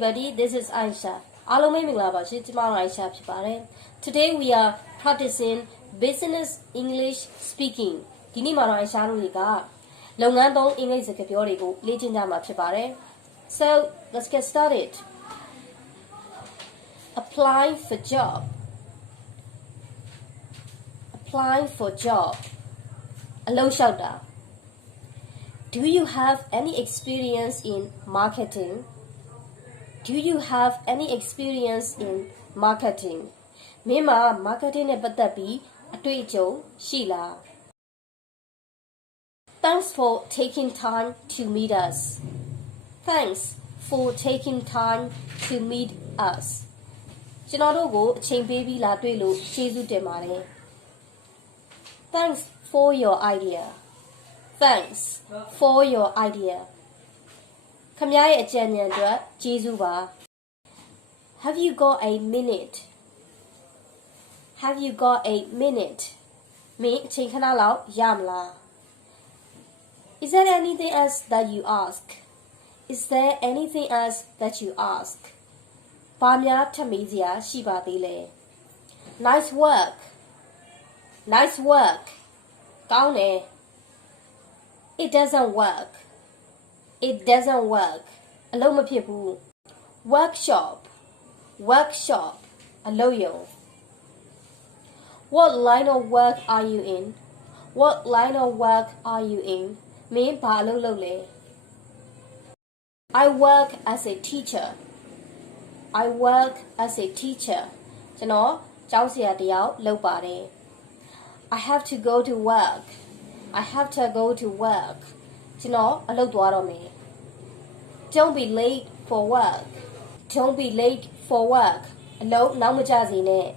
everybody, this is Aisha. Aisha. Today we are practicing business English speaking. So let's get started. Applying for job. Applying for job. Do you have any experience in marketing? Do you have any experience in marketing? Mema marketing ne patabi atwi ajo shi la. Thanks for taking time to meet us. Thanks for taking time to meet us. ကျွန်တော်တို့ကိုအချိန်ပေးပြီးလာတွေ့လို့ကျေးဇူးတင်ပါတယ် Thanks for your idea. Thanks for your idea. ခင်ဗျားရဲ့အကြံဉာဏ်အတွက်ကျေးဇူးပါ Have you got a minute? Have you got a minute? မင်းအချိန်ခဏလောက်ရမလား Is there anything else that you ask? Is there anything else that you ask? ဘာများထပ်မေးစရာရှိပါသေးလဲ Nice work. Nice work. ကောင်းတယ် It doesn't work. It doesn't work. အလုပ်မဖြစ်ဘူး Workshop. Workshop. အလုပ်ရုံ What line of work are you in? What line of work are you in? မင်းဘာအလုပ်လုပ်လဲ I work as a teacher. I work as a teacher. ကျွန်တော်ကျောင်းဆရာတစ်ယောက်လုပ်ပါတယ် I have to go to work. I have to go to work. ကျွန်တော်အလုပ်သွားတော့မယ် Don't be late for work. Don't be late for work. အလုပ်နောက်မကျစေနဲ့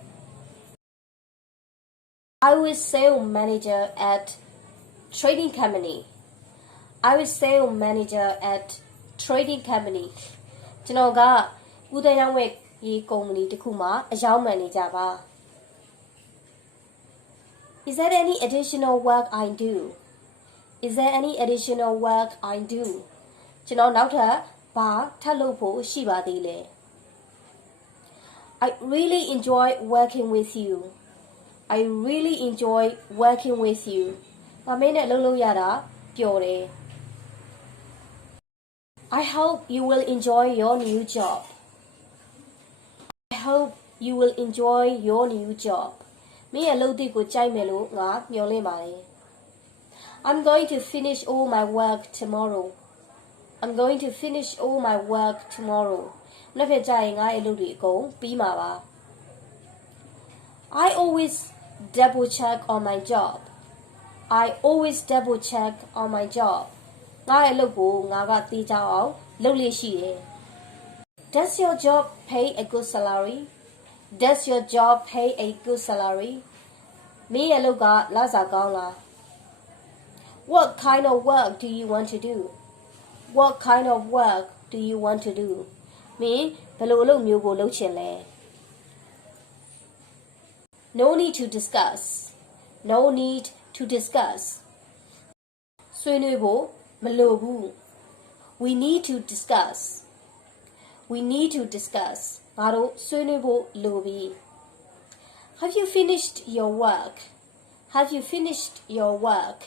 I was sales manager at trading company. I was sales manager at trading company. ကျွန်တော်ကဦးသိန်းရောင်းဝယ်ရေးကုမ္ပဏီတစ်ခုမှာအရောင်းမန်နေကြပါ Is there any additional work I do? Is there any additional work I do? ကျွန်တော်နောက်ထပ်ဘာထပ်လုပ်ဖို့ရှိပါသေးလဲ I really enjoy working with you. I really enjoy working with you. မမင်းနဲ့အလုပ်လုပ်ရတာပျော်တယ် I hope you will enjoy your new job. I hope you will enjoy your new job. မင်းရဲ့အလုပ်သစ်ကိုကြိုက်မယ်လို့ငါမျှော်လင့်ပါတယ် I'm going to finish all my work tomorrow. I'm going to finish all my work tomorrow. နောက်ထပ်ကြာရင်ငါရဲ့အလုပ်တွေအကုန်ပြီးမှာပါ I always double check on my job. I always double check on my job. ငါရဲ့အလုပ်ကိုငါကသိကြအောင်လုပ်လို့ရှိတယ် Does your job pay a good salary? Does your job pay a good salary? မင်းရဲ့အလုပ်ကလစာကောင်းလား What kind of work do you want to do? What kind of work do you want to do? မင်းဘယ်လိုအလုပ်မျိုးကိုလုပ်ချင်လဲ No need to discuss. No need to discuss. ဆွေးနွေးဖို့မလိုဘူး We need to discuss. We need to discuss. ငါတို့ဆွေးနွေးဖို့လိုပြီ Have you finished your work? Have you finished your work?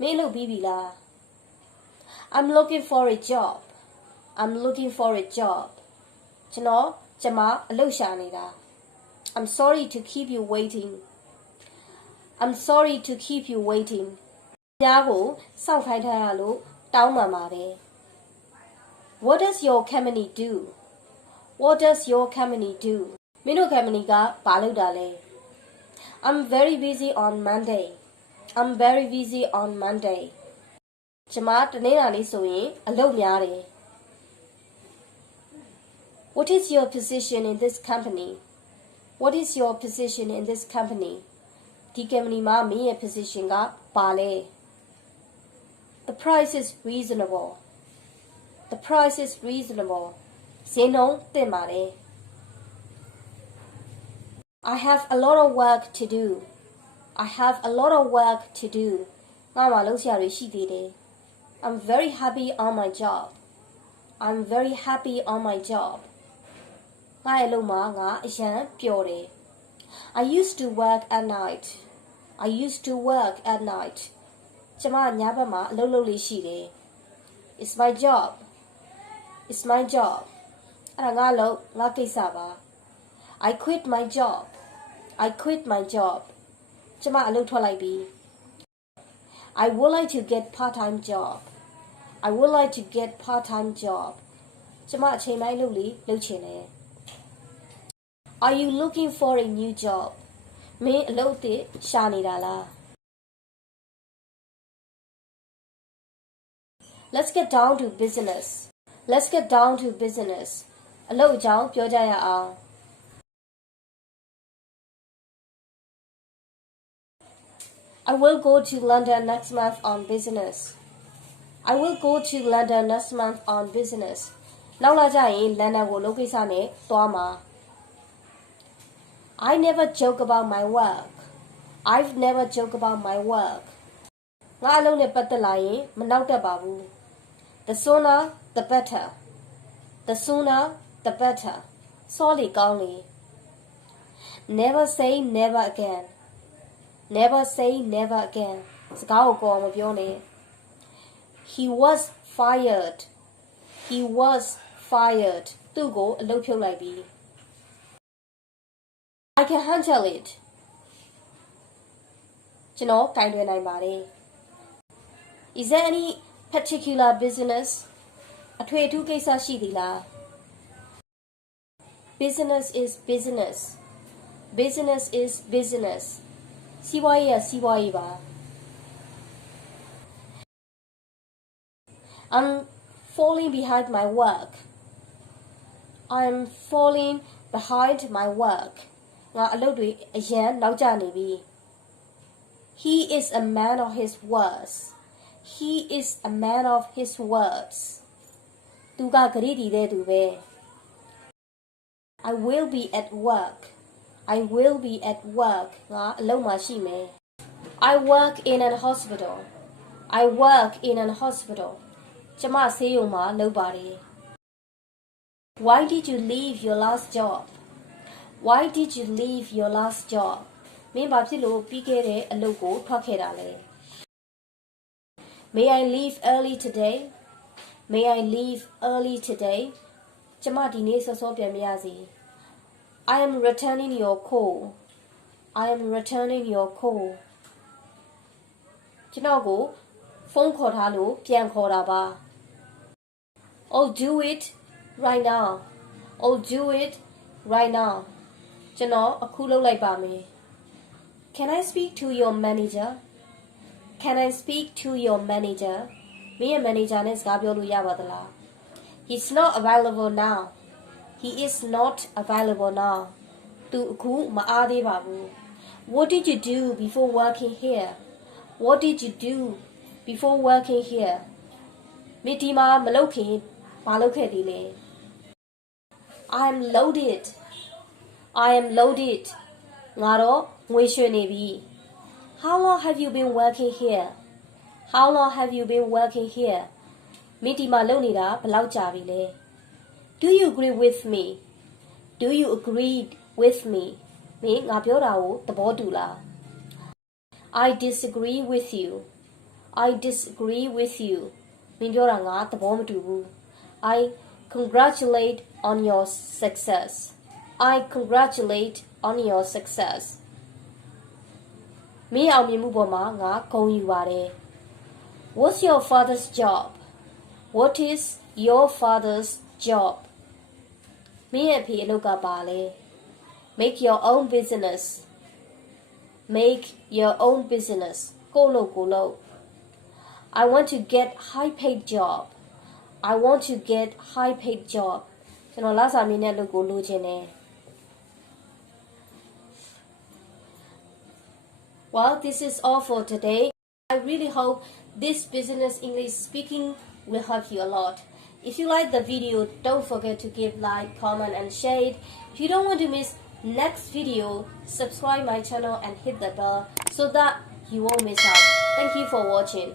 မင်းလုပ်ပြီးပြီလား I'm looking for a job. I'm looking for a job. ကျမအလုပ်ရှာနေတာ I'm sorry to keep you waiting. I'm sorry to keep you waiting. ညာကိုစောင့်ခိုင်းထားရလို့တောင်းပန်ပါတယ် What does your company do? What does your company do? မင်းတို့ company ကဘာလုပ်တာလဲ I'm very busy on Monday. I'm very busy on Monday. ကျမတနင်္လာနေ့ဆိုရင်အလုပ်များတယ် What is your position in this company? What is your position in this company? ဒီ company မှာမင်းရဲ့ position ကဘာလဲ The price is reasonable. The price is reasonable. ဈေးနှုန်းသင့်ပါတယ် I have a lot of work to do. I have a lot of work to do. ငါမှာလုပ်စရာတွေရှိသေးတယ် I'm very happy on my job. I'm very happy on my job. ငါရဲ့အလုပ်မှာငါအရန်ပျော်တယ် I used to work at night. I used to work at night. ကျမညဘက်မှာအလုပ်လုပ်လေးရှိတယ် It's my job. It's my job. အဲ့ဒါငါအလုပ်ငါကိစ္စပါ I quit my job. I quit my job. ကျမအလုပ်ထွက်လိုက်ပြီ I would like to get part-time job. I would like to get part-time job. ကျမအချိန်ပိုင်းလုပ်လေးလုပ်ချင်တယ် Are you looking for a new job? မင်းအလုပ်အသစ်ရှာနေတာလား Let's get down to business. Let's get down to business. အလုပ်အကြောင်းပြောကြရအောင် I will go to London next month on business. I will go to London next month on business. နောက်လာကြရင်လန်ဒန်ကိုလုပ်ကိစ္စနဲ့သွားမှာ I never joke about my work. I've never joke about my work. ငါအလုပ်နဲ့ပတ်သက်လာရင်မနောက်တတ်ပါဘူး The sooner the better. The sooner the better. စောလေကောင်းလေ Never say never again. Never say never again. စကားကိုကောမပြောနဲ့ He was fired. He was fired. သူ့ကိုအလုပ်ဖြုတ်လိုက်ပြီ I can handle it. ကျွန်တော်ကင်တွယ်နိုင်ပါတယ် Is there any particular business? အထွေအထူးကိစ္စရှိသည်လား Business is business. Business is business. စီးပွားရေးကစီးပွားရေးပါ I'm falling behind my work. I'm falling behind my work. ငါအလုပ်တွေအရန်နောက်ကျနေပြီ He is a man of his words. He is a man of his words. သူကဂရိတည်တဲ့သူပဲ I will be at work. I will be at work. ငါအလုပ်မှာရှိမယ် I work in an hospital. I work in an hospital. ကျမဆေးရုံမှာလုပ်ပါတယ် Why did you leave your last job? Why did you leave your last job? မင်းဘာဖြစ်လို့ပြီးခဲ့တဲ့အလုပ်ကိုထွက်ခဲ့တာလဲ May I leave early today? May I leave early today? ကျမဒီနေ့စောစောပြန်မရစီ I am returning your call. I am returning your call. ကျွန်တော်ကိုဖုန်းခေါ်ထားလို့ပြန်ခေါ်တာပါ Oh, do it right now. Oh, do it right now. ကျွန်တော်အခုလုပ်လိုက်ပါမယ် Can I speak to your manager? Can I speak to your manager? မင်းရဲ့ manager နဲ့စကားပြောလို့ရပါသလား He's not available now. He is not available now. သူအခုမအားသေးပါဘူး What did you do before working here? What did you do before working here? မင်းဒီမှာမလုပ်ခင်ဘာလုပ်ခဲ့သေးလဲ I am loaded. I am loaded. ငါတော့ငွေရွှေနေပြီ How long have you been working here? How long have you been working here? မင်းဒီမှာလုပ်နေတာဘယ်လောက်ကြာပြီလဲ Do you agree with me? Do you agree with me? မင်းငါပြောတာကိုသဘောတူလား I disagree with you. I disagree with you. မင်းပြောတာငါသဘောမတူဘူး I congratulate on your success. I congratulate on your success. မင်းအောင်မြင်မှုပေါ်မှာငါဂုဏ်ယူပါတယ် What's your father's job? What is your father's job? မင်းရဲ့အဖေအလုပ်ကပါလဲ Make your own business. Make your own business. ကိုယ့်လုပ်ကိုယ်လုပ် I want to get high paid job. I want to get high paid job. ကျွန်တော်လစာမြင့်တဲ့အလုပ်ကိုလိုချင်တယ် Well, this is all for today. I really hope this business English speaking will help you a lot. If you like the video, don't forget to give like, comment and share it. If you don't want to miss next video, subscribe my channel and hit the bell so that you won't miss out. Thank you for watching.